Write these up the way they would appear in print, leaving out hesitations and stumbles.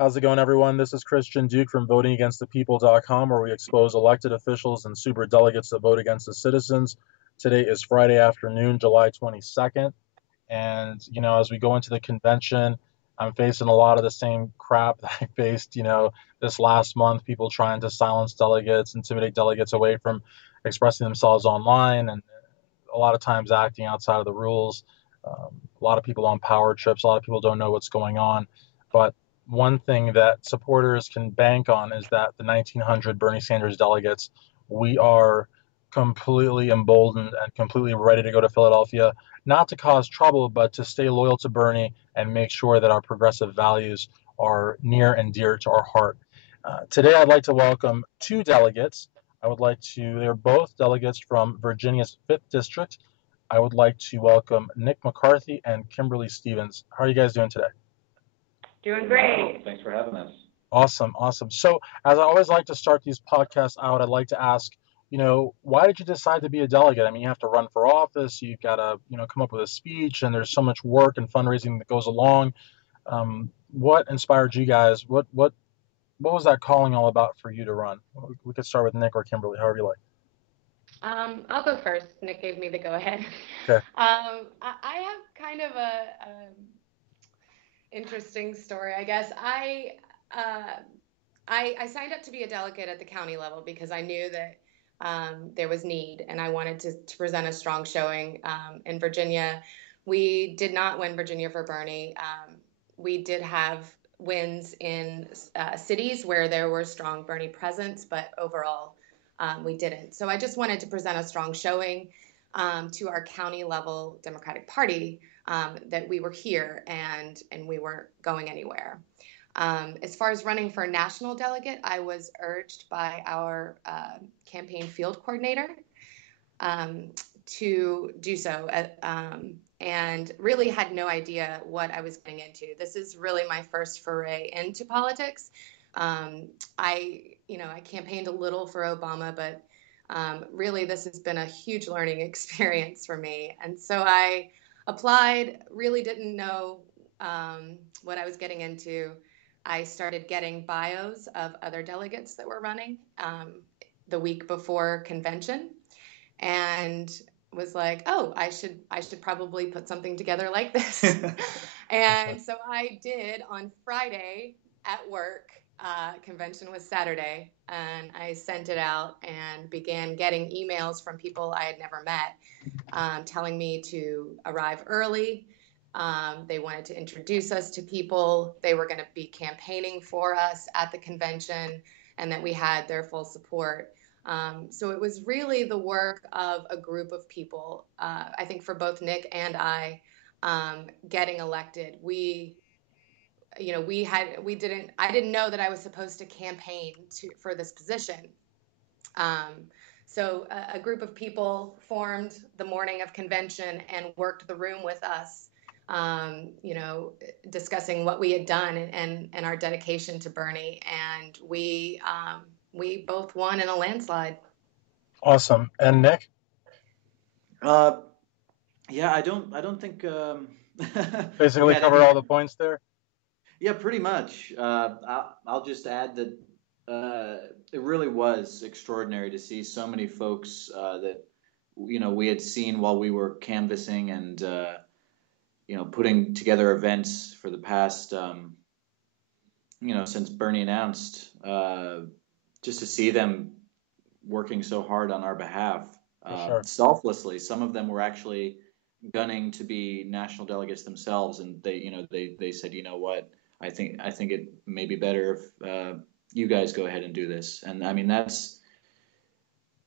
How's it going, everyone? This is Christian Duke from votingagainstthepeople.com, where we expose elected officials and super delegates that vote against the citizens. Today is Friday afternoon, July 22nd. And, as we go into the convention, I'm facing a lot of the same crap that I faced, this last month, people trying to silence delegates, intimidate delegates away from expressing themselves online, and a lot of times acting outside of the rules. A lot of people on power trips, a lot of people don't know what's going on. But one thing that supporters can bank on is that the 1900 Bernie Sanders delegates, we are completely emboldened and completely ready to go to Philadelphia, not to cause trouble, but to stay loyal to Bernie and make sure that our progressive values are near and dear to our heart. Today, I'd like to welcome two delegates. They're both delegates from Virginia's 5th District. I would like to welcome Nic McCarthy and Kimberly Stevens. How are you guys doing today? Doing great. Wow, thanks for having us. Awesome, awesome. So, as I always like to start these podcasts out, I'd like to ask, why did you decide to be a delegate? I mean, you have to run for office, you've got to, come up with a speech, and there's so much work and fundraising that goes along. What inspired you guys? What was that calling all about for you to run? We could start with Nic or Kimberly, however you like. I'll go first. Nick gave me the go ahead. Okay. I have kind of a interesting story, I guess. I signed up to be a delegate at the county level because I knew that there was need, and I wanted to present a strong showing in Virginia. We did not win Virginia for Bernie. We did have wins in cities where there were strong Bernie presence, but overall we didn't. So I just wanted to present a strong showing to our county level Democratic Party that we were here and we weren't going anywhere. As far as running for national delegate, I was urged by our campaign field coordinator to do so, and really had no idea what I was getting into. This is really my first foray into politics. I campaigned a little for Obama, but really this has been a huge learning experience for me. And so I applied, really didn't know what I was getting into. I started getting bios of other delegates that were running the week before convention, and was like, oh, I should probably put something together like this. And so I did on Friday at work. Convention was Saturday, and I sent it out and began getting emails from people I had never met, telling me to arrive early. They wanted to introduce us to people. They were going to be campaigning for us at the convention, and that we had their full support. So it was really the work of a group of people. I think for both Nick and I, getting elected, I didn't know that I was supposed to campaign for this position. So a group of people formed the morning of convention and worked the room with us, discussing what we had done and our dedication to Bernie. And we both won in a landslide. Awesome. And Nic? Yeah, I don't think Basically covered all the points there. Yeah, pretty much. I'll just add that it really was extraordinary to see so many folks that we had seen while we were canvassing and putting together events for the past since Bernie announced, just to see them working so hard on our behalf, Sure. selflessly. Some of them were actually gunning to be national delegates themselves, and they said, you know what, I think it may be better if you guys go ahead and do this. And I mean,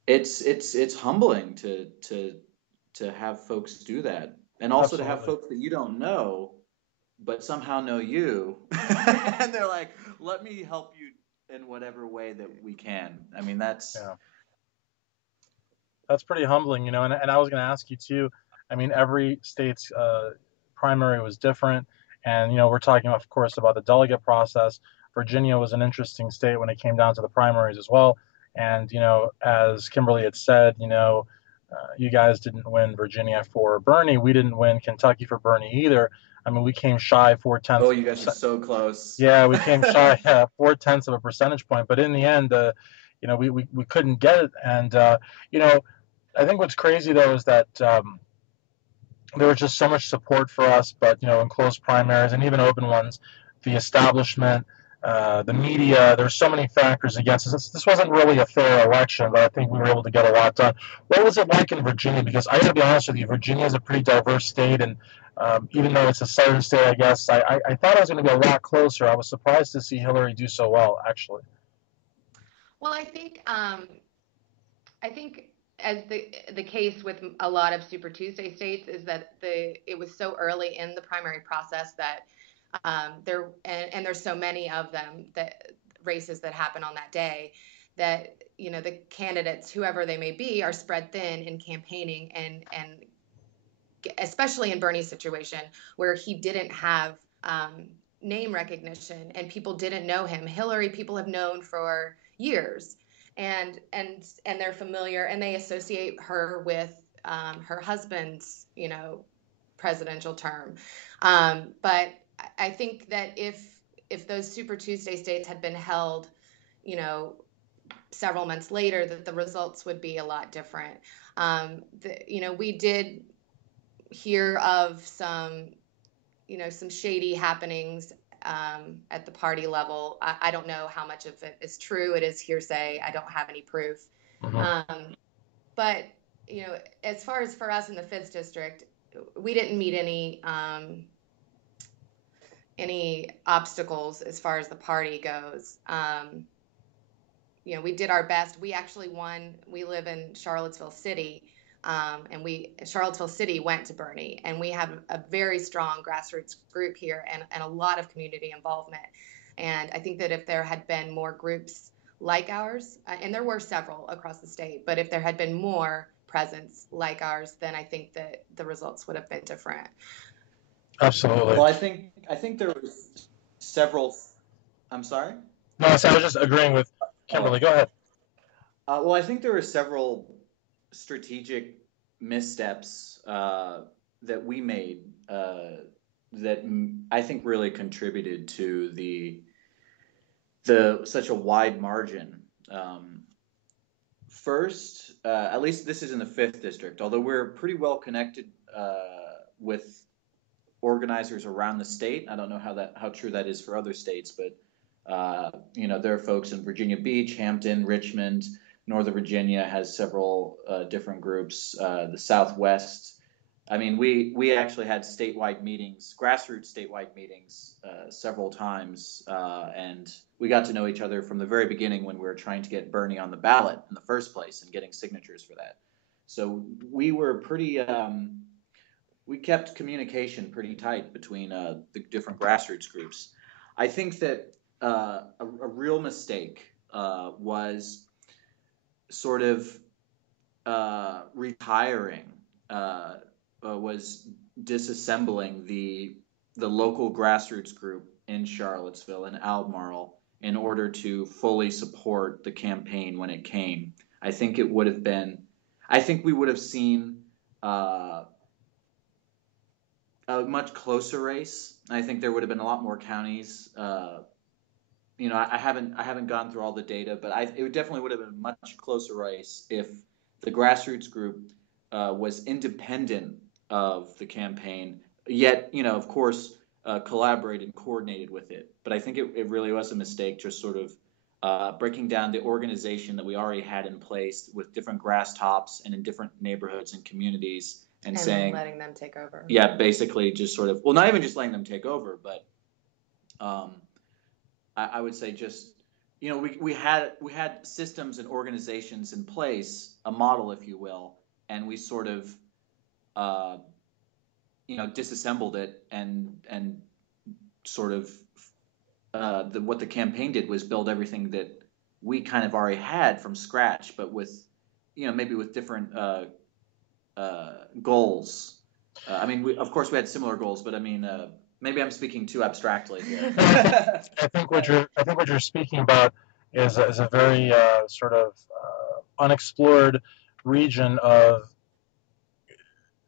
it's humbling to have folks do that, and also Absolutely. to have folks that you don't know but somehow know you, and they're like, let me help you in whatever way that we can. I mean, that's pretty humbling, and I was going to ask you too. I mean, every state's primary was different, and we're talking, of course, about the delegate process. Virginia was an interesting state when it came down to the primaries as well. And as Kimberly had said, you guys didn't win Virginia for Bernie. We didn't win Kentucky for Bernie either. I mean, we came shy 4/10 Oh, of you a guys are percent. so close. Yeah, we came shy 4/10 of a percentage point, but in the end, we couldn't get it. And you know, I think what's crazy though is that there was just so much support for us, but in close primaries and even open ones, the establishment, the media, there's so many factors against us. This wasn't really a fair election, but I think we were able to get a lot done. What was it like in Virginia? Because I got to be honest with you, Virginia is a pretty diverse state, and even though it's a southern state, I guess I thought it was going to be a lot closer. I was surprised to see Hillary do so well, actually. Well, I think as the case with a lot of Super Tuesday states is that it was so early in the primary process that and there's so many of them, that races that happen on that day, that the candidates, whoever they may be, are spread thin in campaigning, and especially in Bernie's situation where he didn't have name recognition and people didn't know him. Hillary, people have known for years, and they're familiar, and they associate her with her husband's presidential term. But I think that if those Super Tuesday states had been held, you know, several months later, that the results would be a lot different. We did hear of some shady happenings at the party level. I don't know how much of it is true. It is hearsay. I don't have any proof. Mm-hmm. But as far as for us in the fifth district, we didn't meet any obstacles as far as the party goes. We did our best. We actually won. We live in Charlottesville City, and Charlottesville City went to Bernie, and we have a very strong grassroots group here, and a lot of community involvement. And I think that if there had been more groups like ours, and there were several across the state, but if there had been more presence like ours, then I think that the results would have been different. Absolutely. Well, I think there was several. I'm sorry. No, so I was just agreeing with Kimberly. Go ahead. Well, I think there were several strategic missteps that we made that I think really contributed to the such a wide margin. First, at least this is in the fifth district. Although we're pretty well connected with organizers around the state. I don't know how true that is for other states, but there are folks in Virginia Beach, Hampton, Richmond. Northern Virginia has several different groups. The Southwest. I mean, we actually had statewide meetings, grassroots statewide meetings, several times, and we got to know each other from the very beginning when we were trying to get Bernie on the ballot in the first place and getting signatures for that. So we were pretty. We kept communication pretty tight between the different grassroots groups. I think that a real mistake was sort of retiring, was disassembling the local grassroots group in Charlottesville and Albemarle in order to fully support the campaign when it came. I think we would have seen a much closer race. I think there would have been a lot more counties. I haven't gone through all the data, but it definitely would have been a much closer race if the grassroots group was independent of the campaign, yet of course collaborated and coordinated with it. But I think it really was a mistake, just sort of breaking down the organization that we already had in place with different grass tops and in different neighborhoods and communities. And saying, letting them take over. Yeah, basically just sort of, well, not even just letting them take over, but I would say just, we had systems and organizations in place, a model, if you will, and we sort of, disassembled it and sort of what the campaign did was build everything that we kind of already had from scratch, but with, maybe with different goals. I mean, of course we had similar goals, but I mean, maybe I'm speaking too abstractly here. I think what you're speaking about is a very sort of unexplored region of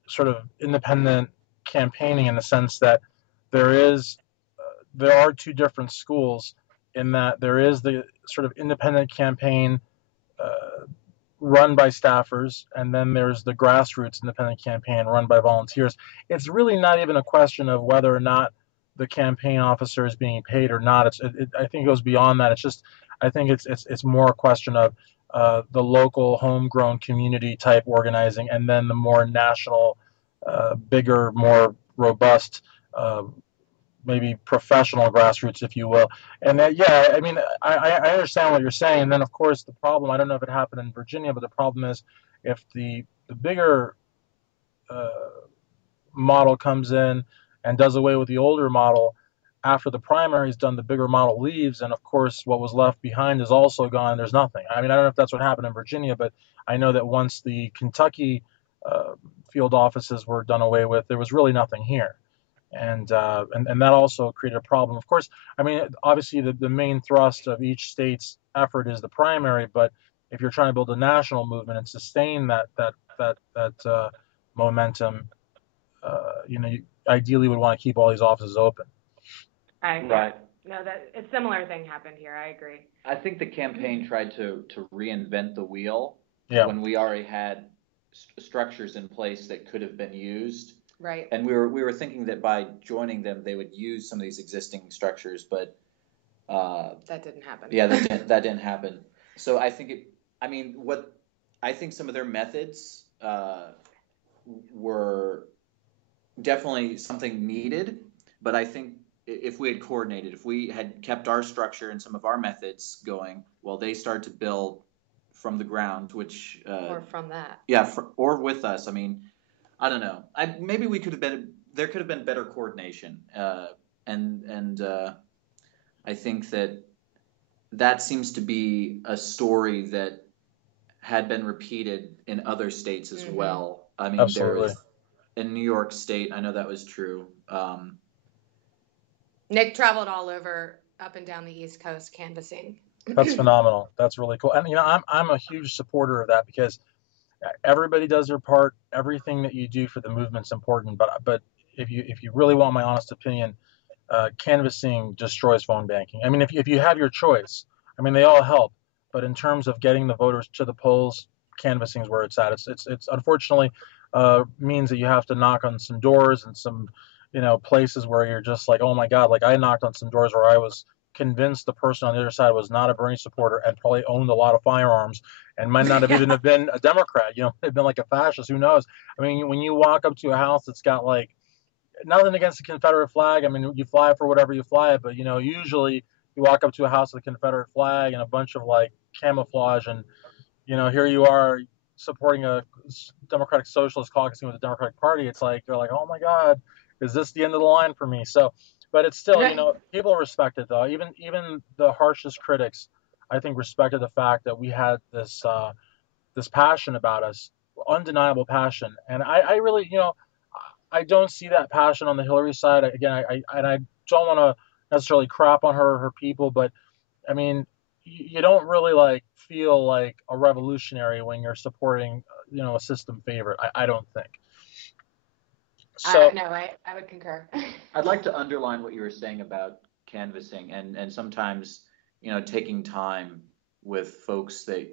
sort of independent campaigning, in the sense that there is there are two different schools in that there is the sort of independent campaign uh, run by staffers, and then there's the grassroots independent campaign run by volunteers. It's really not even a question of whether or not the campaign officer is being paid or not. I think it goes beyond that. It's just I think it's more a question of the local homegrown community type organizing, and then the more national, bigger, more robust. Maybe professional grassroots, if you will. And yeah, I mean, I understand what you're saying. And then, of course, the problem, I don't know if it happened in Virginia, but the problem is if the bigger uh, model comes in and does away with the older model, after the primary is done, the bigger model leaves. And of course, what was left behind is also gone. There's nothing. I mean, I don't know if that's what happened in Virginia, but I know that once the Kentucky field offices were done away with, there was really nothing here. And that also created a problem. Of course, I mean, obviously the main thrust of each state's effort is the primary, but if you're trying to build a national movement and sustain that momentum, you ideally would want to keep all these offices open. I agree. Right. No, that a similar thing happened here. I agree. I think the campaign tried to reinvent the wheel Yeah. when we already had structures in place that could have been used. Right. And we were thinking that by joining them, they would use some of these existing structures, but that didn't happen. Yeah, that didn't happen. So I think I think some of their methods were definitely something needed, but I think if we had coordinated, if we had kept our structure and some of our methods going, well, they start to build from the ground, which or from that. Yeah, or with us. I mean, I don't know. Maybe we could have been. There could have been better coordination, and I think that seems to be a story that had been repeated in other states as well. I mean, Absolutely. In New York State, I know that was true. Nick traveled all over, up and down the East Coast, canvassing. That's phenomenal. That's really cool. And I'm a huge supporter of that because everybody does their part. Everything that you do for the movement's important. But if you really want my honest opinion, canvassing destroys phone banking. I mean, if you have your choice, I mean, they all help. But in terms of getting the voters to the polls, canvassing is where it's at. It's unfortunately means that you have to knock on some doors and some places where you're just like, oh my God, like I knocked on some doors where I was convinced the person on the other side was not a Bernie supporter and probably owned a lot of firearms and might not have even have been a Democrat. They've been like a fascist. Who knows? I mean, when you walk up to a house that's got like nothing against the Confederate flag. I mean, you fly it for whatever you fly it, but usually you walk up to a house with a Confederate flag and a bunch of like camouflage, and here you are supporting a Democratic Socialist caucusing with the Democratic Party. It's like they're like, oh my God, is this the end of the line for me? So, but it's still, people respect it though. Even the harshest critics, I think, respected the fact that we had this passion about us, undeniable passion, and I really, I don't see that passion on the Hillary side. Again, I don't want to necessarily crap on her or her people, but I mean, you don't really like feel like a revolutionary when you're supporting, a system favorite. I don't think. So No, I would concur. I'd like to underline what you were saying about canvassing and sometimes, taking time with folks that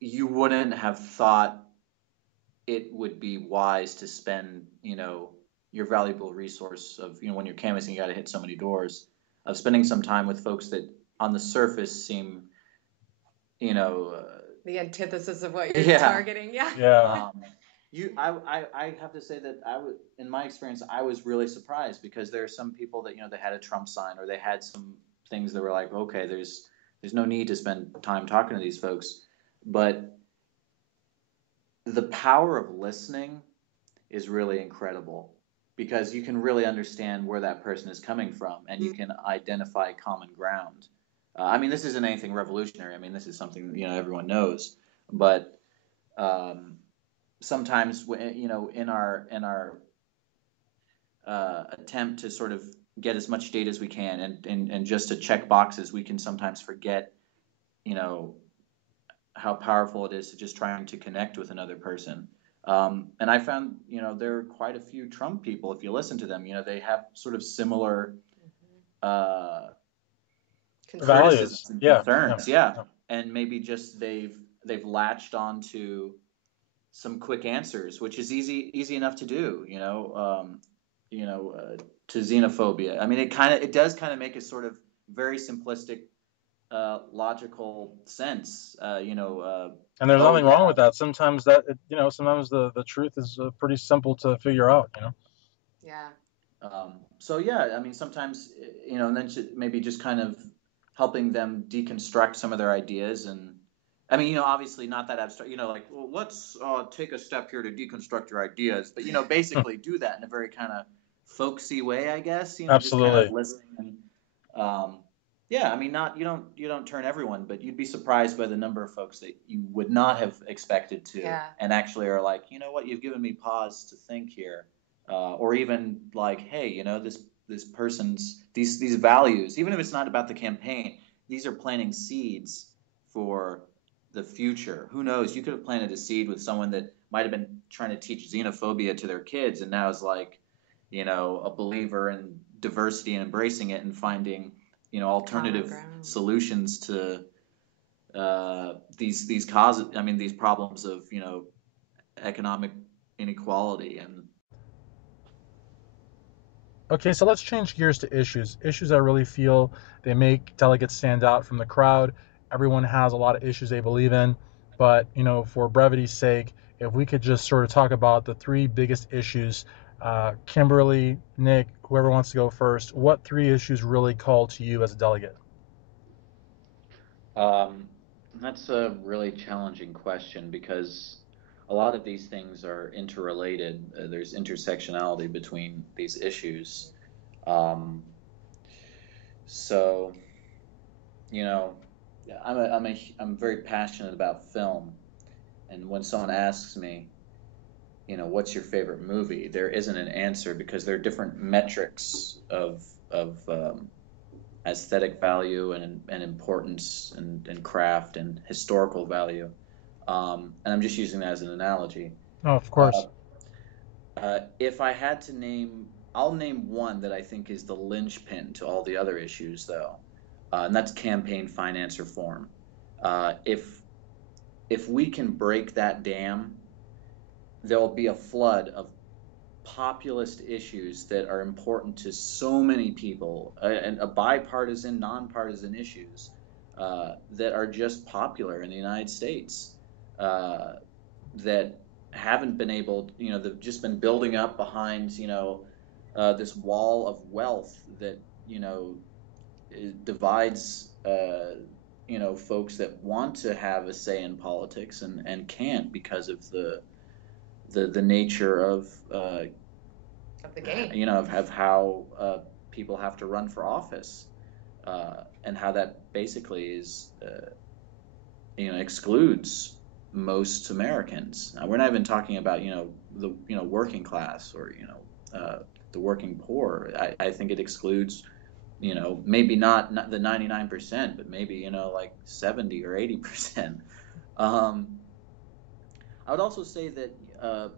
you wouldn't have thought it would be wise to spend, your valuable resource of, when you're canvassing, you got to hit so many doors, of spending some time with folks that on the surface seem, the antithesis of what you're targeting. Yeah. I have to say that in my experience, I was really surprised because there are some people that, they had a Trump sign or they had some things that were like, okay, there's no need to spend time talking to these folks. But the power of listening is really incredible because you can really understand where that person is coming from and you can identify common ground. I mean, this isn't anything revolutionary. I mean, this is something, everyone knows, but sometimes, in our attempt to sort of get as much data as we can and just to check boxes, we can sometimes forget, how powerful it is to just trying to connect with another person. And I found, there are quite a few Trump people, if you listen to them, they have sort of similar criticisms Values. and Yeah. Yeah. concerns. Yeah. And maybe just they've latched on to some quick answers, which is easy enough to do, to xenophobia. I mean, it does kind of make a sort of very simplistic, logical sense, And there's oh nothing wrong with yeah. that. Sometimes sometimes the truth is pretty simple to figure out. Yeah. So yeah, I mean, sometimes, and then maybe just kind of helping them deconstruct some of their ideas. And I mean, obviously not that abstract, like, well, let's take a step here to deconstruct your ideas, but basically do that in a very kind of folksy way, I guess, just kind of Absolutely. listening. And yeah, I mean, not you don't turn everyone, but you'd be surprised by the number of folks that you would not have expected to, Yeah. and actually are like, you know what, you've given me pause to think here. Or even like, hey, this person's these values, even if it's not about the campaign, these are planting seeds for the future. Who knows? You could have planted a seed with someone that might have been trying to teach xenophobia to their kids, and now is like, a believer in diversity and embracing it and finding, alternative solutions to these causes. I mean, these problems of economic inequality. And Okay, so let's change gears to issues. Issues I really feel they make delegates stand out from the crowd. Everyone has a lot of issues they believe in, but for brevity's sake, if we could just sort of talk about the three biggest issues, Kimberly, Nick, whoever wants to go first, what three issues really call to you as a delegate? That's a really challenging question because a lot of these things are interrelated. There's intersectionality between these issues. Um, so, you know, I'm very passionate about film, and when someone asks me, what's your favorite movie, there isn't an answer because there are different metrics of aesthetic value and importance and craft and historical value. And I'm just using that as an analogy. Oh, of Uh, course. if I had to name, I'll name one that I think is the linchpin to all the other issues, though, and that's campaign finance reform. If we can break that dam, there'll be a flood of populist issues that are important to so many people, and a bipartisan, nonpartisan issues that are just popular in the United States, that haven't been able, they've just been building up behind, this wall of wealth that, divides, folks that want to have a say in politics and can't because of the nature of the game. of how people have to run for office, and how that basically is excludes most Americans. We're not even talking about the working class or the working poor. I think it excludes maybe not the 99%, but maybe like 70 or 80%. I would also say that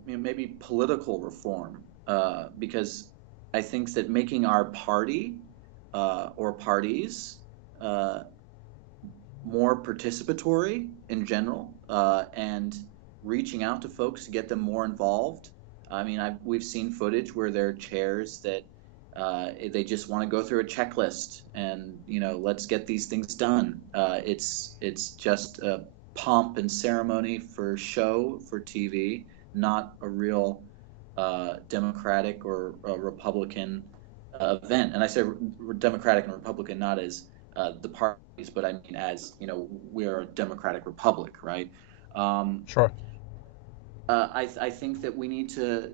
maybe political reform, because I think that making our party or parties more participatory in general, and reaching out to folks to get them more involved. I mean, we've seen footage where there are chairs that they just want to go through a checklist and let's get these things done. It's just a pomp and ceremony for show for TV, not a real Democratic or Republican event. And I say Democratic and Republican not as the parties, but I mean as we're a democratic republic, right? Sure. I think that we need to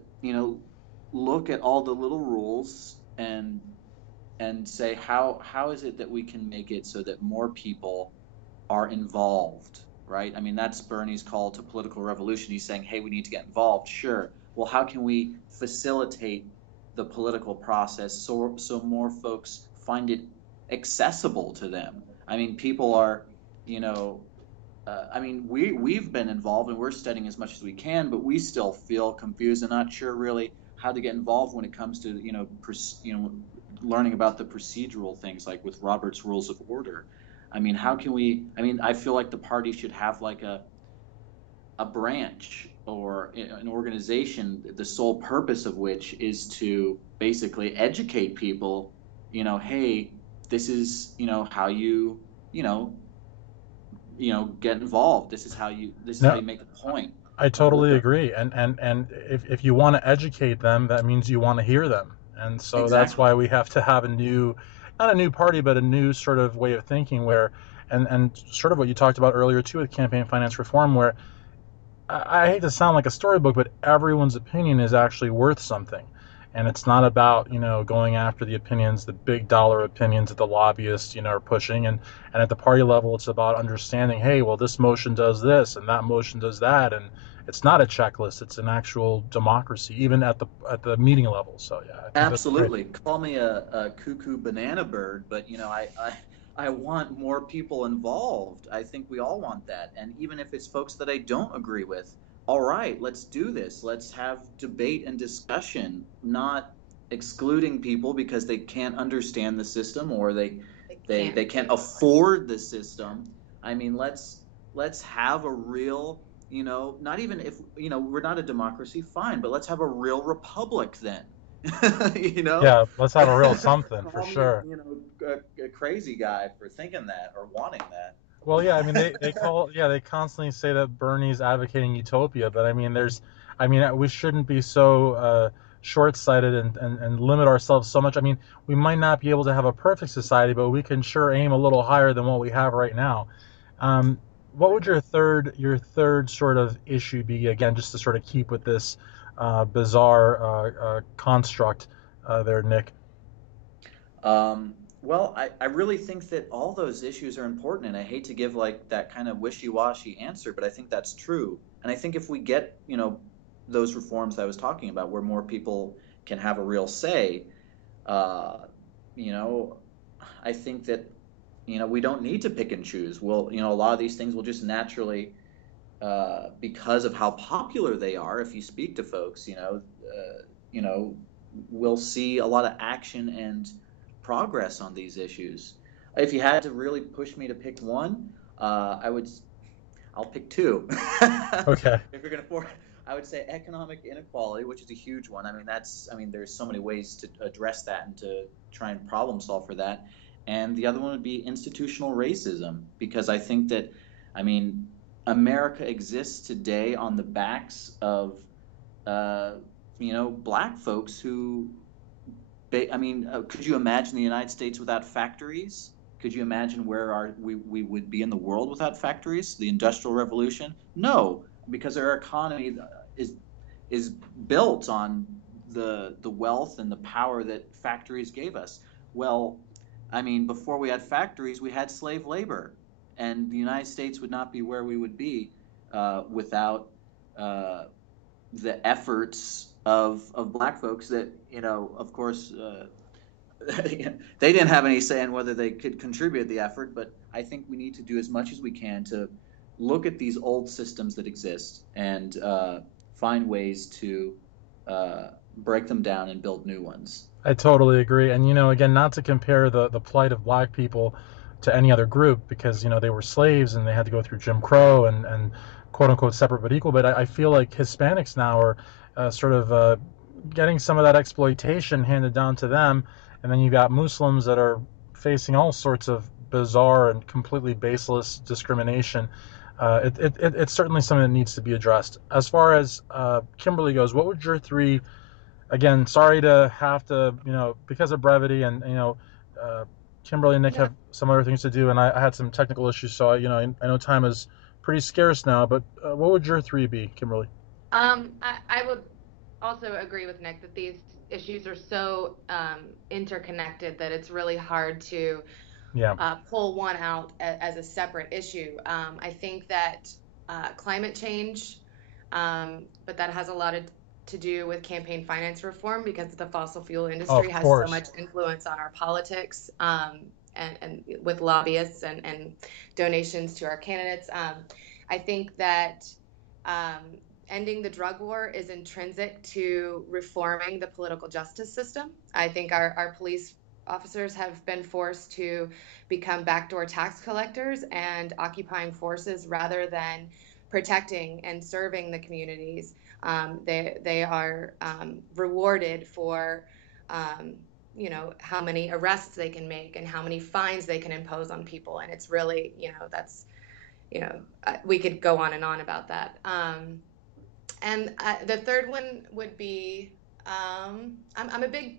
look at all the little rules and say how is it that we can make it so that more people are involved, right? I mean, that's Bernie's call to political revolution. He's saying, hey, we need to get involved. Sure. Well, how can we facilitate the political process so more folks find it accessible to them? I mean, people are, I mean, we've been involved and we're studying as much as we can, but we still feel confused and not sure really how to get involved when it comes to learning about the procedural things like with Robert's Rules of Order. I mean, how can we? I mean, I feel like the party should have like a branch or an organization, the sole purpose of which is to basically educate people. Hey, this is how you know get involved. This is how you No, make a point I of what totally the agree. And if you want to educate them, that means you want to hear them. And so that's exactly. why we have to have a new, not a new party, but a new sort of way of thinking where, and sort of what you talked about earlier too with campaign finance reform, where I hate to sound like a storybook, but everyone's opinion is actually worth something. And it's not about, going after the opinions, the big dollar opinions that the lobbyists, are pushing. And at the party level, it's about understanding, hey, well, this motion does this and that motion does that. And it's not a checklist, it's an actual democracy, even at the meeting level. So yeah, I think that's great. Absolutely. Call me a cuckoo banana bird, but I want more people involved. I think we all want that. And even if it's folks that I don't agree with, all right, let's do this. Let's have debate and discussion, not excluding people because they can't understand the system or they It they can't they can't be. afford the system. I mean, let's have a real, not even if, we're not a democracy, fine, but let's have a real republic then. you know, Yeah, let's have a real something for Call me, sure. a crazy guy for thinking that or wanting that. Well, yeah, I mean they constantly say that Bernie's advocating utopia, but I mean we shouldn't be so short-sighted and limit ourselves so much. I mean, we might not be able to have a perfect society, but we can sure aim a little higher than what we have right now. Um, what would your third sort of issue be? Again, just to sort of keep with this bizarre construct there, Nick. Well, I really think that all those issues are important, and I hate to give like that kind of wishy-washy answer, but I think that's true. And I think if we get, those reforms that I was talking about, where more people can have a real say, uh, you know, I think that, we don't need to pick and choose. Well, a lot of these things will just naturally, because of how popular they are, if you speak to folks, you know, we'll see a lot of action and progress on these issues. If you had to really push me to pick one, I'll pick two. Okay. If you're gonna for, I would say economic inequality, which is a huge one. I mean, there's so many ways to address that and to try and problem solve for that. And the other one would be institutional racism, because I think that, I mean, America exists today on the backs of, uh, black folks who, could you imagine the United States without factories? Could you imagine where we would be in the world without factories? The Industrial Revolution? No, because our economy is is built on the wealth and the power that factories gave us. Well, I mean, before we had factories, we had slave labor, and the United States would not be where we would be without uh, the efforts of black folks that, of course, they didn't have any say in whether they could contribute the effort, but I think we need to do as much as we can to look at these old systems that exist and find ways to uh, break them down and build new ones. I totally agree. And again, not to compare the plight of black people to any other group because they were slaves and they had to go through Jim Crow and quote unquote separate but equal. But I feel like Hispanics now are sort of getting some of that exploitation handed down to them, and then you got Muslims that are facing all sorts of bizarre and completely baseless discrimination. It's certainly something that needs to be addressed. As far as Kimberly goes, what would your three, again, sorry to have to, because of brevity and, uh, Kimberly and Nick No, have some other things to do, and I had some technical issues, so I know time is pretty scarce now. But what would your three be, Kimberly? I would also agree with Nick that these issues are so interconnected that it's really hard to Yeah, pull one out as a separate issue. I think that climate change, but that has a lot to do with campaign finance reform because the fossil fuel oh, industry of has so course. much influence on our politics. and with lobbyists and donations to our candidates. I think that ending the drug war is intrinsic to reforming the political justice system. I think our police officers have been forced to become backdoor tax collectors and occupying forces rather than protecting and serving the communities. They are rewarded for how many arrests they can make and how many fines they can impose on people. And it's really, that's, we could go on and on about that. And the third one would be, I'm a big,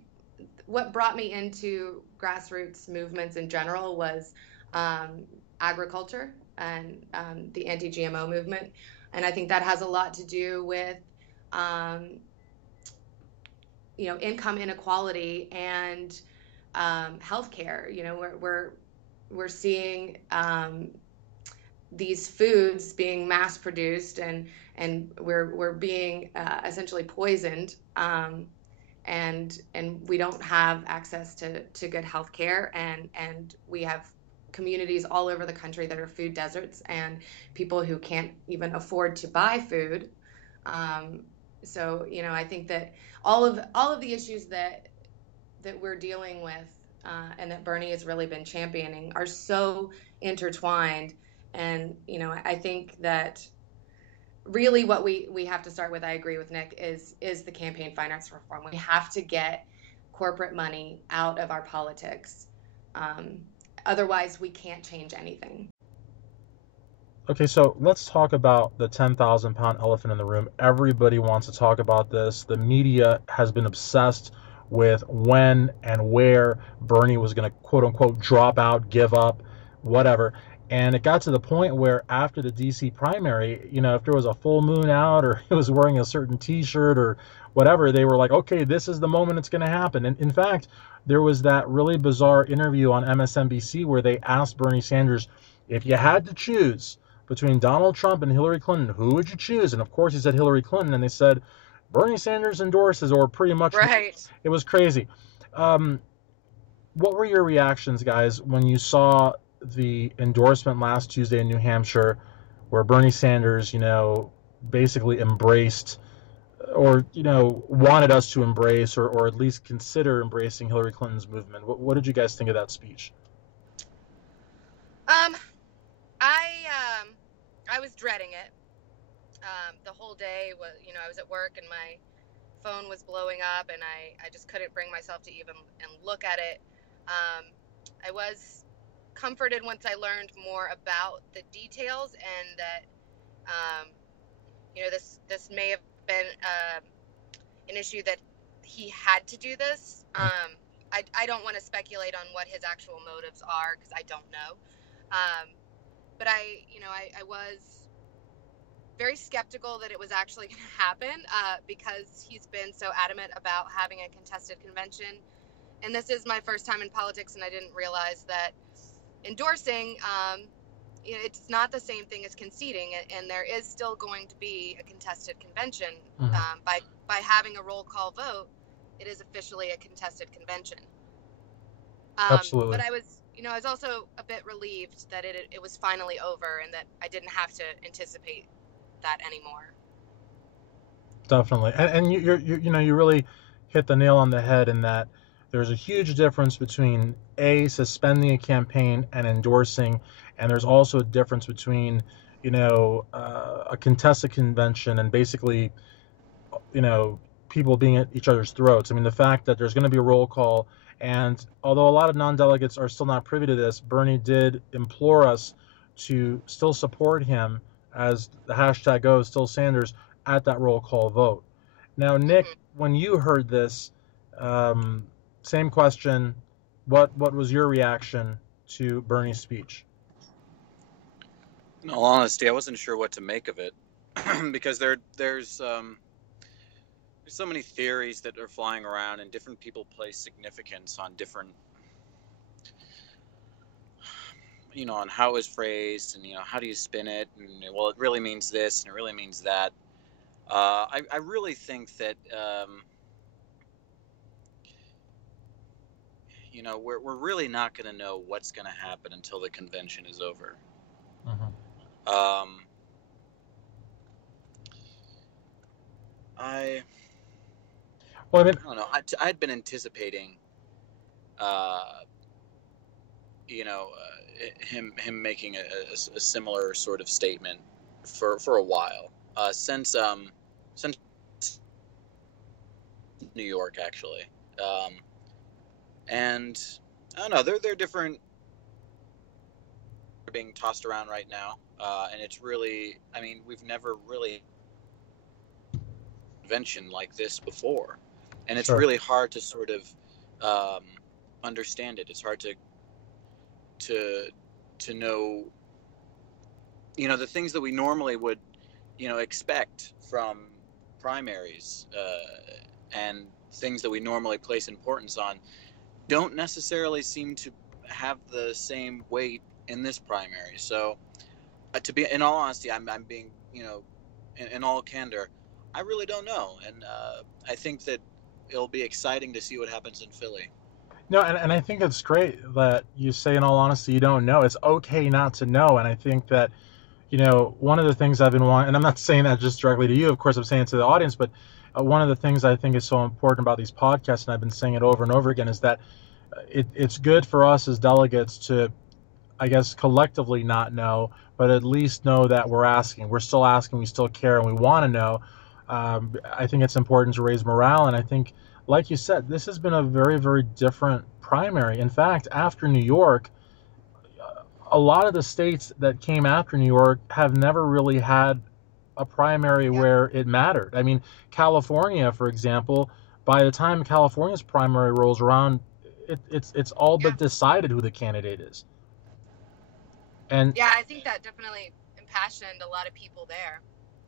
what brought me into grassroots movements in general was agriculture and the anti-GMO movement. And I think that has a lot to do with, income inequality and healthcare. We're seeing these foods being mass produced and we're being essentially poisoned, and we don't have access to good health care, and we have communities all over the country that are food deserts and people who can't even afford to buy food. So I think that all of the issues that we're dealing with and that Bernie has really been championing are so intertwined. And I think that really what we have to start with, I agree with Nick, is the campaign finance reform. We have to get corporate money out of our politics. Otherwise, we can't change anything. Okay, so let's talk about the 10,000-pound elephant in the room. Everybody wants to talk about this. The media has been obsessed with when and where Bernie was going to, quote unquote, drop out, give up, whatever. And it got to the point where after the DC primary, if there was a full moon out or he was wearing a certain T-shirt or whatever, they were like, okay, this is the moment it's going to happen. And in fact, there was that really bizarre interview on MSNBC where they asked Bernie Sanders, if you had to choose between Donald Trump and Hillary Clinton, who would you choose? And of course, he said Hillary Clinton, and they said Bernie Sanders endorses, or pretty much. Right. It was crazy. What were your reactions, guys, when you saw the endorsement last Tuesday in New Hampshire, where Bernie Sanders, basically embraced, or wanted us to embrace, or at least consider embracing Hillary Clinton's movement? What did you guys think of that speech? I was dreading it. The whole day was, I was at work and my phone was blowing up and I just couldn't bring myself to even and look at it. I was comforted once I learned more about the details and that, this may have been an issue that he had to do this. I don't want to speculate on what his actual motives are because I don't know. But I was very skeptical that it was actually going to happen because he's been so adamant about having a contested convention. And this is my first time in politics, and I didn't realize that endorsing, it's not the same thing as conceding, and there is still going to be a contested convention. By having a roll call vote, it is officially a contested convention. Absolutely. But I was also a bit relieved that it was finally over and that I didn't have to anticipate that anymore. Definitely. And you really hit the nail on the head in that there's a huge difference between suspending a campaign and endorsing, and there's also a difference between a contested convention and basically people being at each other's throats. I mean, the fact that there's going to be a roll call, and although a lot of non-delegates are still not privy to this, Bernie did implore us to still support him, as the hashtag goes, still Sanders, at that roll call vote. Now, Nick, when you heard this, same question. What was your reaction to Bernie's speech? In all honesty, I wasn't sure what to make of it because there's so many theories that are flying around, and different people place significance on different, on how it was phrased, and how do you spin it, and well, it really means this and it really means that. I really think that we're really not going to know what's going to happen until the convention is over. Mhm. I Well, I mean, don't know. I'd been anticipating, uh, him making a similar sort of statement for a while, since New York actually, and I don't know. They're different. They're being tossed around right now, and it's really. I mean, we've never really convention like this before, and it's sure. really hard to sort of understand it. It's hard to to know, the things that we normally would, expect from primaries, and things that we normally place importance on don't necessarily seem to have the same weight in this primary. So, to be in all honesty, I'm being, in all candor, I really don't know, and I think that it'll be exciting to see what happens in Philly. No, and I think it's great that you say, in all honesty, you don't know. It's okay not to know, and I think that one of the things I've been wanting, and I'm not saying that just directly to you, of course, I'm saying it to the audience, but one of the things I think is so important about these podcasts, and I've been saying it over and over again, is that it's good for us as delegates to, I guess, collectively not know, but at least know that we're asking. We're still asking, we still care, and we want to know. I think it's important to raise morale, and I think, like you said, this has been a very, very different primary. In fact, after New York, a lot of the states that came after New York have never really had a primary Yeah. where it mattered. I mean, California, for example, by the time California's primary rolls around, it's all Yeah. but decided who the candidate is. And Yeah, I think that definitely impassioned a lot of people there.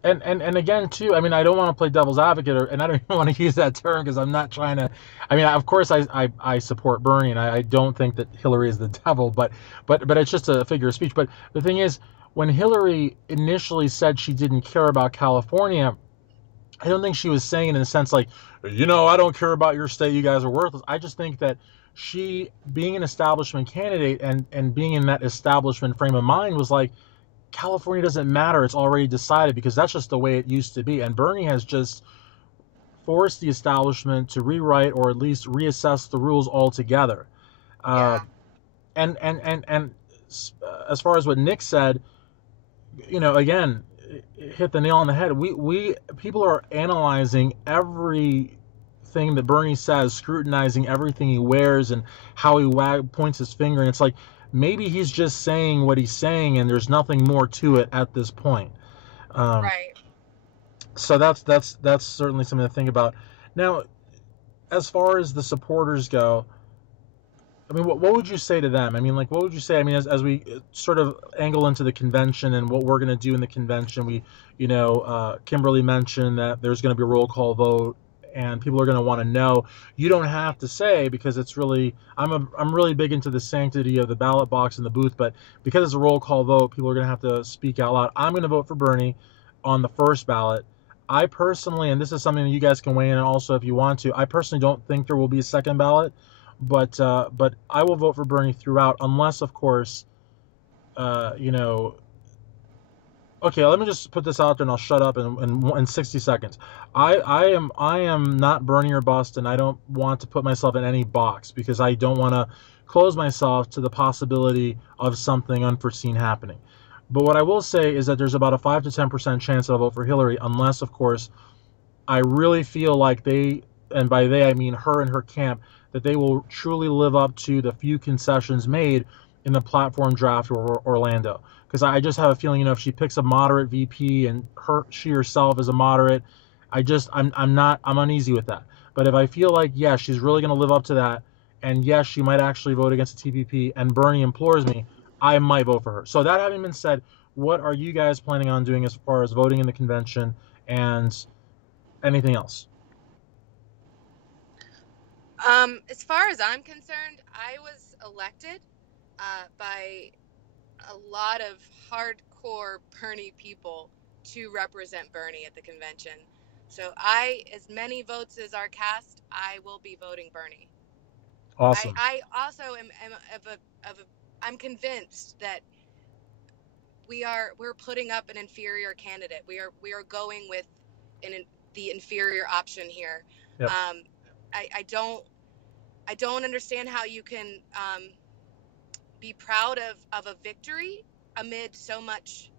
and again too, I mean, I don't want to play devil's advocate, and I don't even want to use that term because I'm not trying to. I mean, of course I support Bernie, and I don't think that Hillary is the devil, but it's just a figure of speech. But the thing is, when Hillary initially said she didn't care about California, I don't think she was saying it in a sense like, I don't care about your state, you guys are worthless. I just think that she, being an establishment candidate and being in that establishment frame of mind, was like, California doesn't matter. It's already decided because that's just the way it used to be. And Bernie has just forced the establishment to rewrite or at least reassess the rules altogether. Uh, Yeah. and as far as what Nick said, again, hit the nail on the head. We people are analyzing everything that Bernie says, scrutinizing everything he wears and how he points his finger, and it's like maybe he's just saying what he's saying, and there's nothing more to it at this point. Um, Right. so that's certainly something to think about. Now, as far as the supporters go, I mean, what would you say to them? I mean, like, what would you say? I mean, as we sort of angle into the convention and what we're going to do in the convention, Kimberly mentioned that there's going to be a roll call vote, and people are going to want to know. You don't have to say because it's really, I'm really big into the sanctity of the ballot box in the booth, but because it's a roll call vote, people are going to have to speak out loud. I'm going to vote for Bernie on the first ballot. I personally, and this is something that you guys can weigh in on also if you want to, I personally don't think there will be a second ballot, but I will vote for Bernie throughout, unless, of course, uh, you know. Okay, let me just put this out there, and I'll shut up in 60 seconds. I am not Bernie or bust, and I don't want to put myself in any box because I don't want to close myself to the possibility of something unforeseen happening. But what I will say is that there's about a 5 to 10% chance that I'll vote for Hillary, unless, of course, I really feel like they, and by they I mean her and her camp, that they will truly live up to the few concessions made in the platform draft or Orlando. Because I just have a feeling, if she picks a moderate VP and she herself is a moderate, I'm uneasy with that. But if I feel like, yes, she's really going to live up to that, and yes, she might actually vote against the TPP, and Bernie implores me, I might vote for her. So that having been said, what are you guys planning on doing as far as voting in the convention and anything else? As far as I'm concerned, I was elected by a lot of hardcore Bernie people to represent Bernie at the convention. So as many votes as are cast, I will be voting Bernie. Awesome. I also am I'm convinced that we're putting up an inferior candidate. We are going with the inferior option here. Yep. I don't understand how you can be proud of a victory amid so much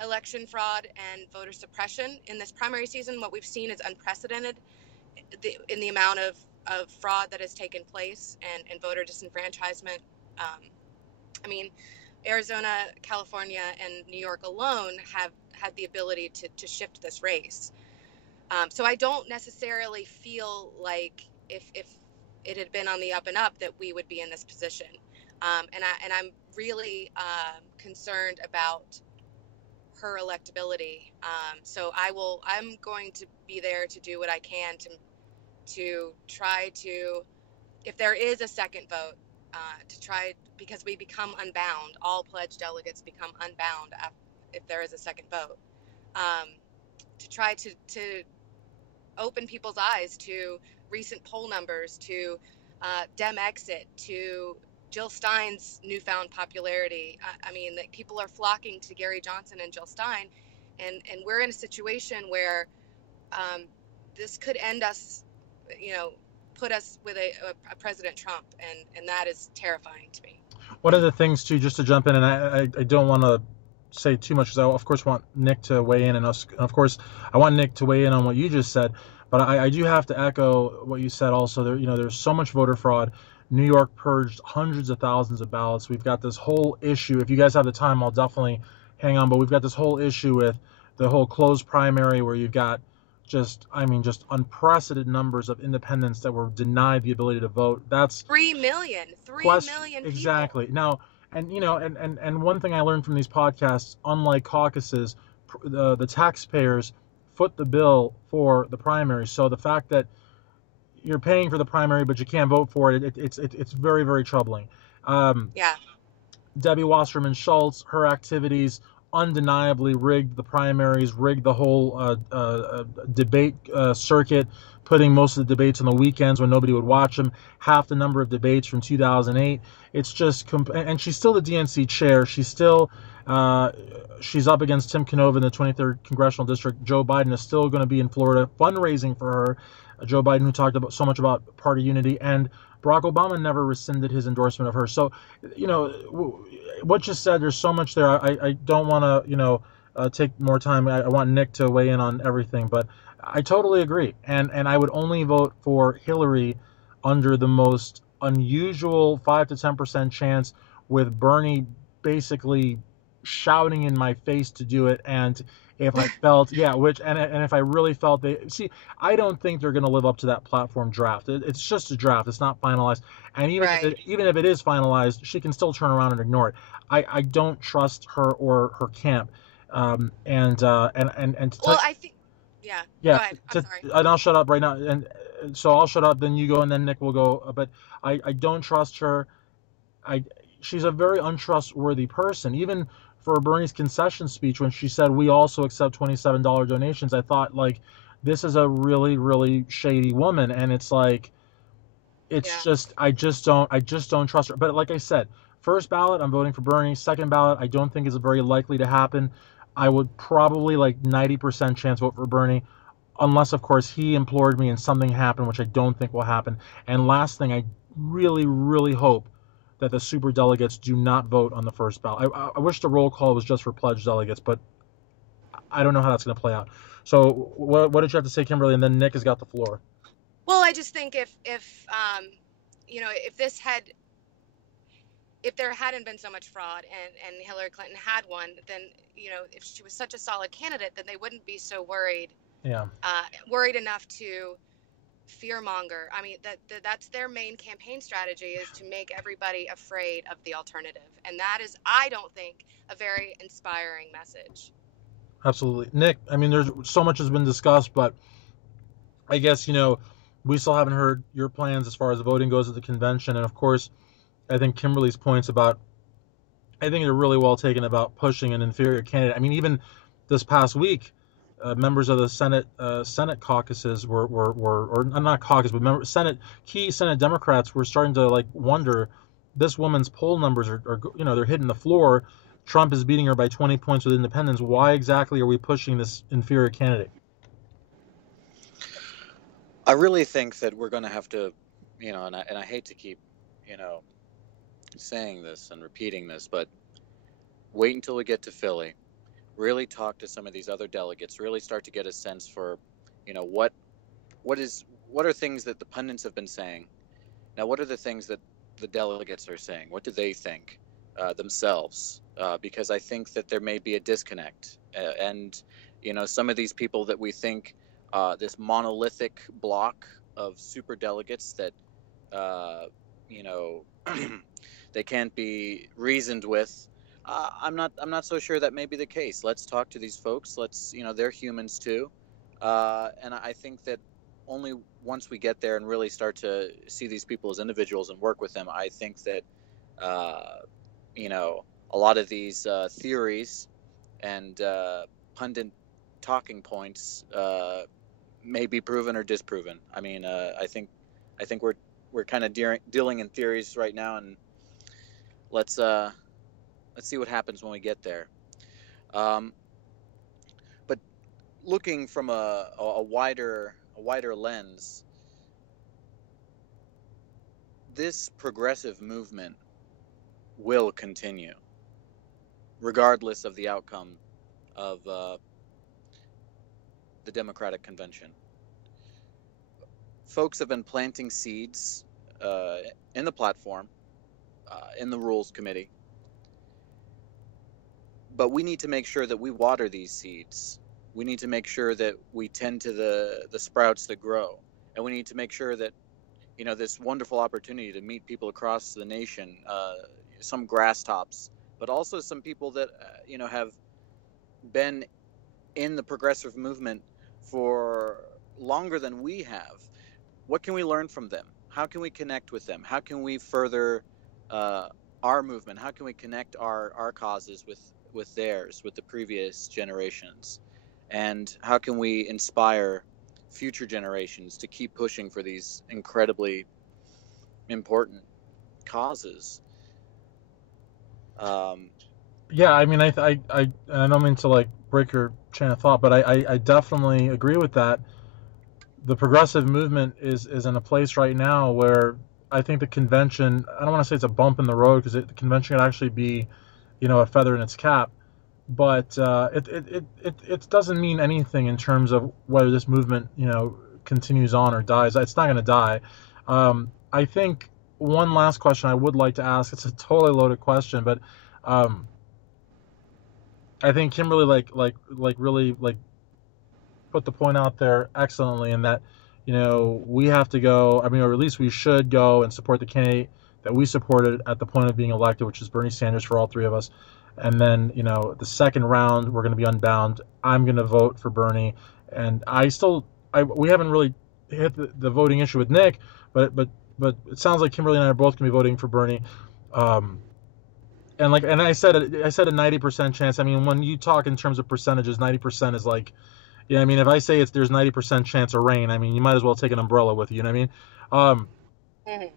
election fraud and voter suppression in this primary season. What we've seen is unprecedented in the amount of fraud that has taken place and voter disenfranchisement. I mean, Arizona, California, and New York alone have had the ability to shift this race. So I don't necessarily feel like if it had been on the up and up that we would be in this position. And I'm really concerned about her electability. So I'm going to be there to do what I can to try to, if there is a second vote, to try, because we become unbound. All pledged delegates become unbound if there is a second vote. To try to open people's eyes to recent poll numbers, to Dem exit, to Jill Stein's newfound popularity. I mean, that people are flocking to Gary Johnson and Jill Stein, and we're in a situation where this could end us, put us with a President Trump, and that is terrifying to me. One of the things too, just to jump in, and I don't want to say too much because I of course want Nick to weigh in, and of course I want Nick to weigh in on what you just said, but I do have to echo what you said also. There's so much voter fraud. New York purged hundreds of thousands of ballots. We've got this whole issue. If you guys have the time, I'll definitely hang on, but we've got this whole issue with the whole closed primary where you've got just unprecedented numbers of independents that were denied the ability to vote. That's 3 million people. Exactly. Now, and one thing I learned from these podcasts, unlike caucuses, the taxpayers foot the bill for the primary. So the fact that you're paying for the primary but you can't vote for it, it's very, very troubling. Yeah. Debbie Wasserman Schultz, her activities undeniably rigged the primaries, rigged the whole debate circuit, putting most of the debates on the weekends when nobody would watch them, half the number of debates from 2008. It's just, and she's still the DNC chair. She's still, she's up against Tim Canova in the 23rd Congressional District. Joe Biden is still going to be in Florida fundraising for her. Joe Biden, who talked about so much about party unity, and Barack Obama never rescinded his endorsement of her. So, what you said, there's so much there. I don't want to, take more time. I want Nick to weigh in on everything, but I totally agree. And I would only vote for Hillary under the most unusual 5 to 10% chance, with Bernie basically shouting in my face to do it. And if I felt, and if I really felt I don't think they're going to live up to that platform draft. It's just a draft. It's not finalized. And even if it is finalized, she can still turn around and ignore it. I don't trust her or her camp. I think, yeah. Go ahead. I'm sorry. And I'll shut up right now. And so I'll shut up, then you go, and then Nick will go. But I don't trust her. She's a very untrustworthy person. Even for Bernie's concession speech, when she said we also accept $27 donations, I thought, like, this is a really, really shady woman. And it's like, just I just don't trust her. But like I said, first ballot, I'm voting for Bernie. Second ballot, I don't think is very likely to happen. I would probably, like, 90% chance vote for Bernie, unless of course he implored me and something happened, which I don't think will happen. And last thing, I really, really hope that the super delegates do not vote on the first ballot. I wish the roll call was just for pledged delegates, but I don't know how that's going to play out. So what did you have to say, Kimberly? And then Nick has got the floor. Well, I just think if there hadn't been so much fraud and Hillary Clinton had won, then, if she was such a solid candidate, then they wouldn't be so worried. Yeah. Worried enough to fearmonger. I mean, that's their main campaign strategy, is to make everybody afraid of the alternative. And that is, I don't think, a very inspiring message. Absolutely. Nick, I mean, there's so much has been discussed, but I guess, we still haven't heard your plans as far as the voting goes at the convention. And of course, I think Kimberly's points I think they're really well taken about pushing an inferior candidate. I mean, even this past week, members of the Senate caucuses were or not caucus, but key Senate Democrats were starting to like wonder, this woman's poll numbers are they're hitting the floor. Trump is beating her by 20 points with independents. Why exactly are we pushing this inferior candidate? I really think that we're going to have to, and I hate to keep, saying this and repeating this, but wait until we get to Philly. Really talk to some of these other delegates. Really start to get a sense for, what are things that the pundits have been saying. Now, what are the things that the delegates are saying? What do they think themselves? Because I think that there may be a disconnect, and some of these people that we think this monolithic block of super delegates that they can't be reasoned with. I'm not so sure that may be the case. Let's talk to these folks. They're humans too, and I think that only once we get there and really start to see these people as individuals and work with them, I think that a lot of these theories and pundit talking points may be proven or disproven. I mean, I think we're kind of dealing in theories right now, and let's see what happens when we get there. But looking from a wider lens, this progressive movement will continue, regardless of the outcome of the Democratic Convention. Folks have been planting seeds in the platform, in the Rules Committee, but we need to make sure that we water these seeds. We need to make sure that we tend to the sprouts that grow, and we need to make sure that this wonderful opportunity to meet people across the nation, some grass tops, but also some people that have been in the progressive movement for longer than we have. What can we learn from them? How can we connect with them? How can we further our movement? How can we connect our causes with theirs, with the previous generations? And how can we inspire future generations to keep pushing for these incredibly important causes? Yeah, I mean, I don't mean to like break your chain of thought, but I definitely agree with that. The progressive movement is in a place right now where I think the convention, I don't want to say it's a bump in the road, because the convention could actually be, a feather in its cap, but it doesn't mean anything in terms of whether this movement, continues on or dies. It's not going to die. I think one last question I would like to ask, it's a totally loaded question, but I think Kimberly really put the point out there excellently, in that we have to go, I mean, or at least we should go and support the candidate that we supported at the point of being elected, which is Bernie Sanders, for all three of us. And then the second round, we're going to be unbound. I'm going to vote for Bernie, and we haven't really hit the voting issue with Nick, but it sounds like Kimberly and I are both going to be voting for Bernie. And I said a 90% chance. I mean, when you talk in terms of percentages, 90% is like, yeah, I mean, if I say there's 90% chance of rain, I mean, you might as well take an umbrella with you. You know what I mean?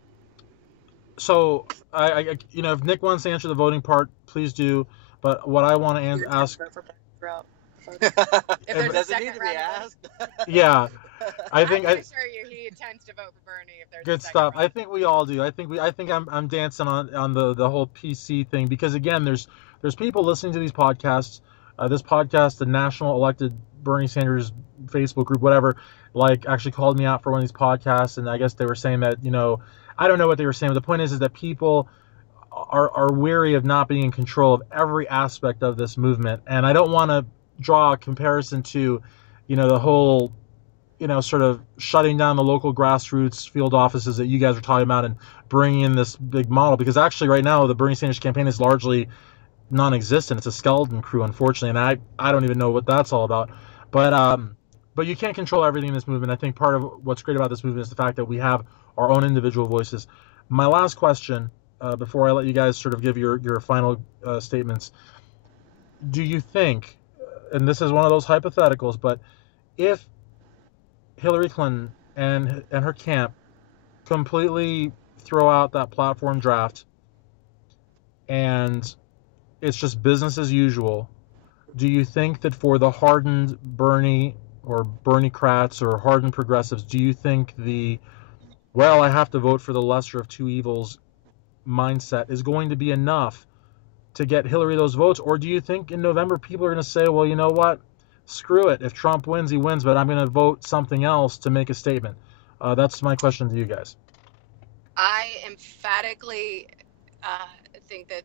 So I if Nick wants to answer the voting part, please do. But what I want to ask, if there's does it need to be asked? Yeah, I think I'm sure he intends to vote for Bernie if there's good stuff. I think we all do. I think I'm dancing on the whole PC thing, because again, there's people listening to these podcasts. This podcast, the National Elected Bernie Sanders Facebook group, whatever, actually called me out for one of these podcasts, and I guess they were saying that, I don't know what they were saying, but the point is that people are weary of not being in control of every aspect of this movement. And I don't want to draw a comparison to, the whole, sort of shutting down the local grassroots field offices that you guys are talking about and bringing in this big model, because actually right now the Bernie Sanders campaign is largely non-existent. It's a skeleton crew, unfortunately, and I don't even know what that's all about. But you can't control everything in this movement. I think part of what's great about this movement is the fact that we have our own individual voices. My last question, before I let you guys sort of give your final statements, do you think, and this is one of those hypotheticals, but if Hillary Clinton and her camp completely throw out that platform draft and it's just business as usual, do you think that for the hardened Bernie or Bernie-crats or hardened progressives, do you think I have to vote for the lesser of two evils mindset is going to be enough to get Hillary those votes? Or do you think in November people are going to say, well, you know what? Screw it. If Trump wins, he wins, but I'm going to vote something else to make a statement. That's my question to you guys. I emphatically think that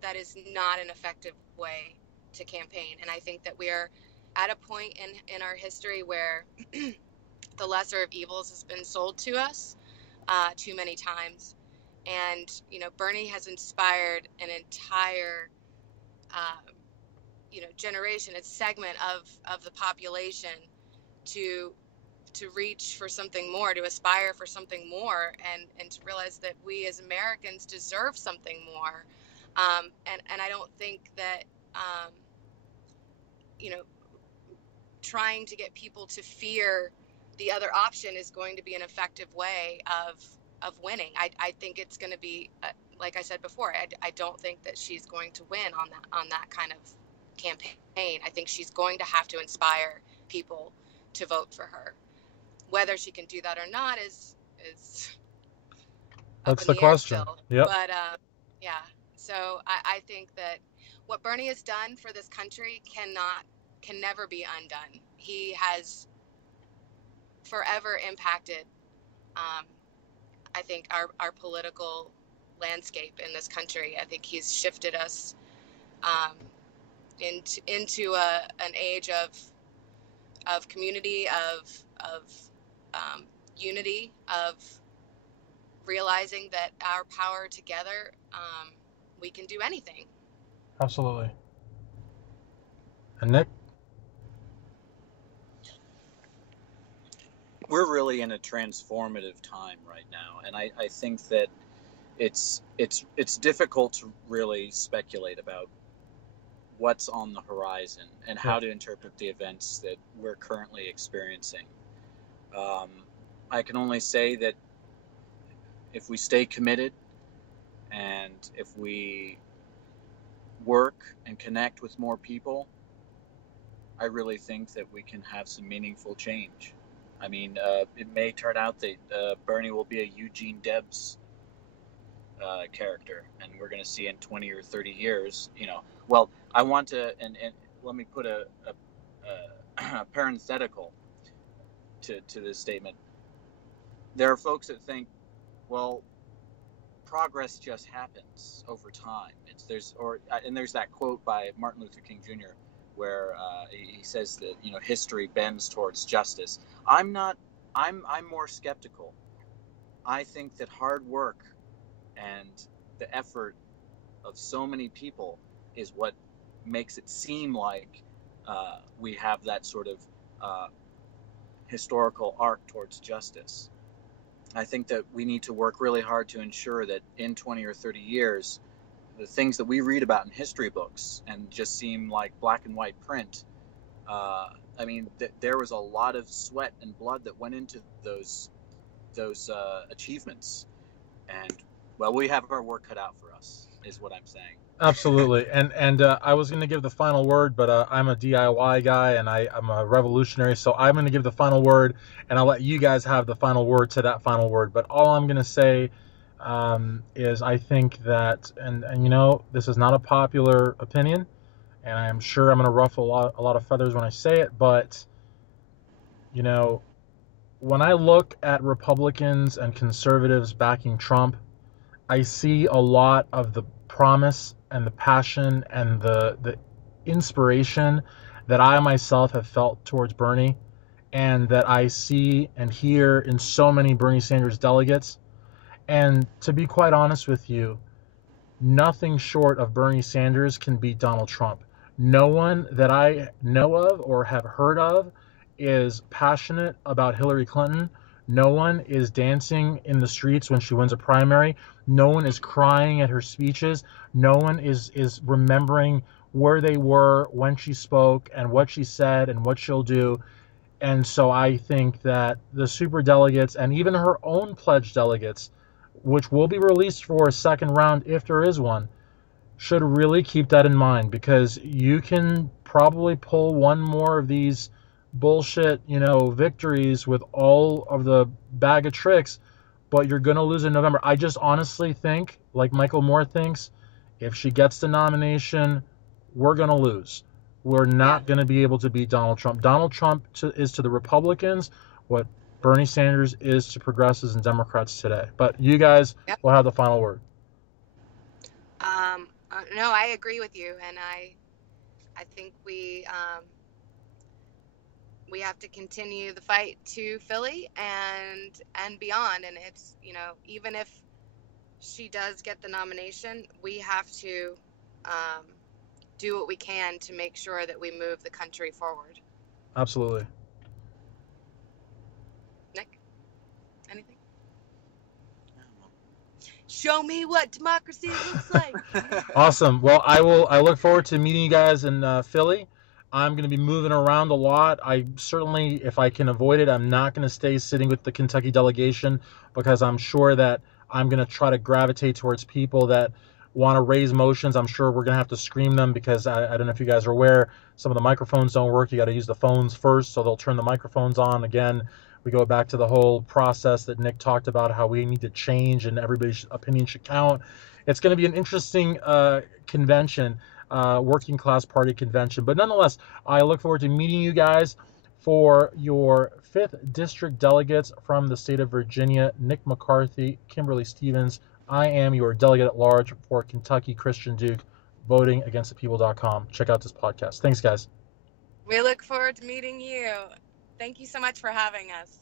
that is not an effective way to campaign. And I think that we are at a point in our history where the lesser of evils has been sold to us too many times. And, Bernie has inspired an entire, generation, a segment of the population to reach for something more, to aspire for something more, and to realize that we as Americans deserve something more. And I don't think that, trying to get people to fear the other option is going to be an effective way of winning. I think it's going to be, like I said before, I don't think that she's going to win on that kind of campaign. I think she's going to have to inspire people to vote for her. Whether she can do that or not is that's the question. Yep. But yeah, so I think that what Bernie has done for this country can never be undone. He has forever impacted, I think, our political landscape in this country. I think he's shifted us into an age of community, of unity, of realizing that our power together, we can do anything. Absolutely. And Nick? We're really in a transformative time right now, and I think that it's difficult to really speculate about what's on the horizon and how to interpret the events that we're currently experiencing. I can only say that if we stay committed and if we work and connect with more people, I really think that we can have some meaningful change. I mean, it may turn out that Bernie will be a Eugene Debs character, and we're going to see in 20 or 30 years, well, I want to, and let me put a parenthetical to this statement. There are folks that think, well, progress just happens over time. And there's that quote by Martin Luther King Jr. where he says that history bends towards justice. I'm more skeptical. I think that hard work and the effort of so many people is what makes it seem like we have that sort of historical arc towards justice. I think that we need to work really hard to ensure that in 20 or 30 years, the things that we read about in history books and just seem like black and white print, there was a lot of sweat and blood that went into those achievements. And, well, we have our work cut out for us, is what I'm saying. Absolutely. And I was going to give the final word, but I'm a DIY guy and I'm a revolutionary, so I'm going to give the final word, and I'll let you guys have the final word to that final word. But all I'm going to say is I think that, and this is not a popular opinion, and I'm sure I'm going to ruffle a lot of feathers when I say it, but, when I look at Republicans and conservatives backing Trump, I see a lot of the promise and the passion and the inspiration that I myself have felt towards Bernie, and that I see and hear in so many Bernie Sanders delegates. And to be quite honest with you, nothing short of Bernie Sanders can beat Donald Trump. No one that I know of or have heard of is passionate about Hillary Clinton. No one is dancing in the streets when she wins a primary. No one is crying at her speeches. No one is remembering where they were when she spoke and what she said and what she'll do. And so I think that the super delegates and even her own pledged delegates, which will be released for a second round if there is one, should really keep that in mind, because you can probably pull one more of these bullshit, victories with all of the bag of tricks, but you're going to lose in November. I just honestly think, like Michael Moore thinks, if she gets the nomination, we're going to lose. We're not going to be able to beat Donald Trump. Donald Trump is to the Republicans what Bernie Sanders is to progressives and Democrats today. But you guys will have the final word. No, I agree with you, and I think we have to continue the fight to Philly and beyond. And it's, even if she does get the nomination, we have to do what we can to make sure that we move the country forward. Absolutely. Nick, anything? Show me what democracy looks like. Awesome. Well, I look forward to meeting you guys in Philly. I'm going to be moving around a lot. I certainly, if I can avoid it, I'm not going to stay sitting with the Kentucky delegation, because I'm sure that I'm going to try to gravitate towards people that want to raise motions. I'm sure we're going to have to scream them, because I don't know if you guys are aware, some of the microphones don't work. You got to use the phones first, so they'll turn the microphones on. Again, we go back to the whole process that Nick talked about, how we need to change and everybody's opinion should count. It's going to be an interesting convention, working class party convention. But nonetheless, I look forward to meeting you guys for your 5th District delegates from the state of Virginia, Nic McCarthy, Kimberly Stevens. I am your delegate at large for Kentucky Christian Duke, votingagainstthepeople.com. Check out this podcast. Thanks, guys. We look forward to meeting you. Thank you so much for having us.